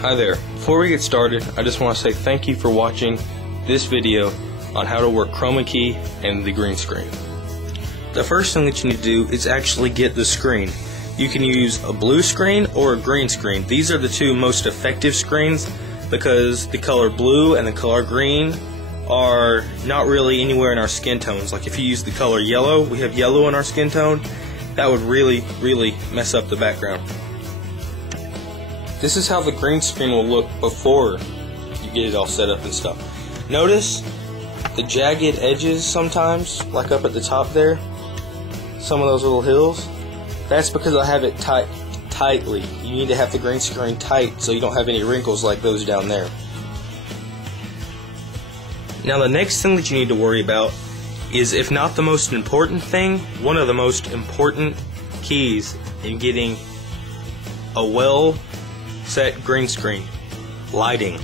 Hi there. Before we get started, I just want to say thank you for watching this video on how to work chroma key and the green screen. The first thing that you need to do is actually get the screen. You can use a blue screen or a green screen. These are the two most effective screens because the color blue and the color green are not really anywhere in our skin tones. Like if you use the color yellow, we have yellow in our skin tone, that would really mess up the background. This is how the green screen will look before you get it all set up and stuff. Notice the jagged edges sometimes, like up at the top there, some of those little hills. That's because I have it tightly. You need to have the green screen tight so you don't have any wrinkles like those down there. Now the next thing that you need to worry about is, if not the most important thing, one of the most important keys in getting a well set green screen: lighting.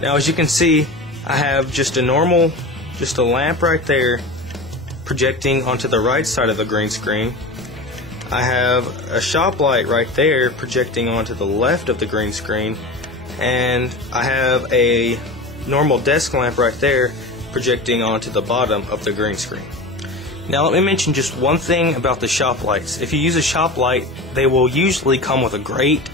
Now as you can see, I have just a lamp right there projecting onto the right side of the green screen. I have a shop light right there projecting onto the left of the green screen, and I have a normal desk lamp right there projecting onto the bottom of the green screen. Now let me mention just one thing about the shop lights. If you use a shop light, they will usually come with a grate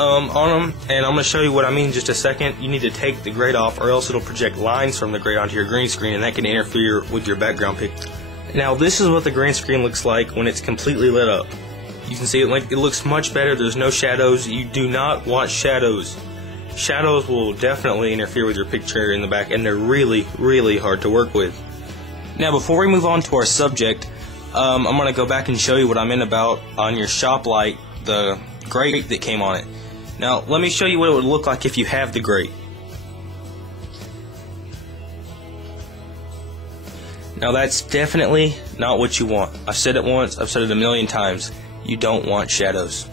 on them, and I'm going to show you what I mean in just a second. You need to take the grate off, or else it'll project lines from the grate onto your green screen, and that can interfere with your background picture. Now this is what the green screen looks like when it's completely lit up. You can see it looks much better. There's no shadows. You do not want shadows. Shadows will definitely interfere with your picture in the back, and they're really hard to work with. Now before we move on to our subject, I'm going to go back and show you what I meant about on your shop light, the grate that came on it. Now let me show you what it would look like if you have the grate. Now that's definitely not what you want. I've said it once, I've said it a million times. You don't want shadows.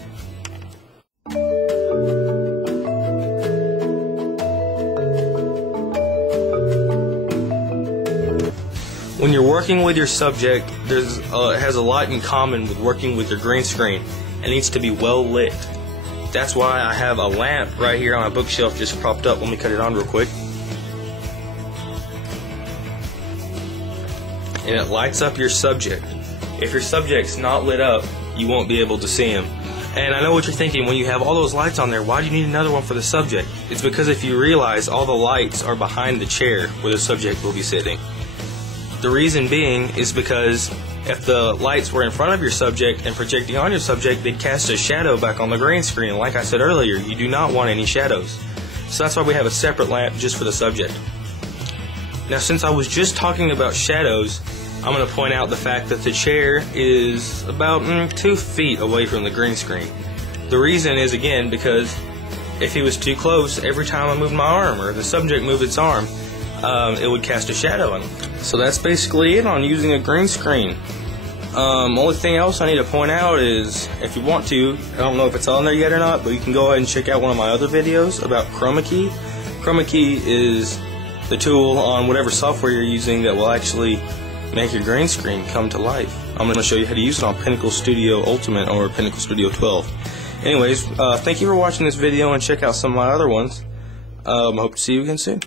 When you're working with your subject, it has a lot in common with working with your green screen. It needs to be well lit. That's why I have a lamp right here on my bookshelf just propped up. Let me cut it on real quick. And it lights up your subject. If your subject's not lit up, you won't be able to see him. And I know what you're thinking, when you have all those lights on there, why do you need another one for the subject? It's because if you realize all the lights are behind the chair where the subject will be sitting. The reason being is because if the lights were in front of your subject and projecting on your subject, they'd cast a shadow back on the green screen. And like I said earlier, you do not want any shadows. So that's why we have a separate lamp just for the subject. Now since I was just talking about shadows, I'm going to point out the fact that the chair is about 2 feet away from the green screen. The reason is, again, because if he was too close, every time I moved my arm or the subject moved its arm, it would cast a shadow on him. So that's basically it on using a green screen. Only thing else I need to point out is, if you want to, I don't know if it's on there yet or not, but you can go ahead and check out one of my other videos about chroma key. Chroma key is the tool on whatever software you're using that will actually make your green screen come to life. I'm going to show you how to use it on Pinnacle Studio Ultimate or Pinnacle Studio 12. Anyways, thank you for watching this video, and check out some of my other ones. Hope to see you again soon.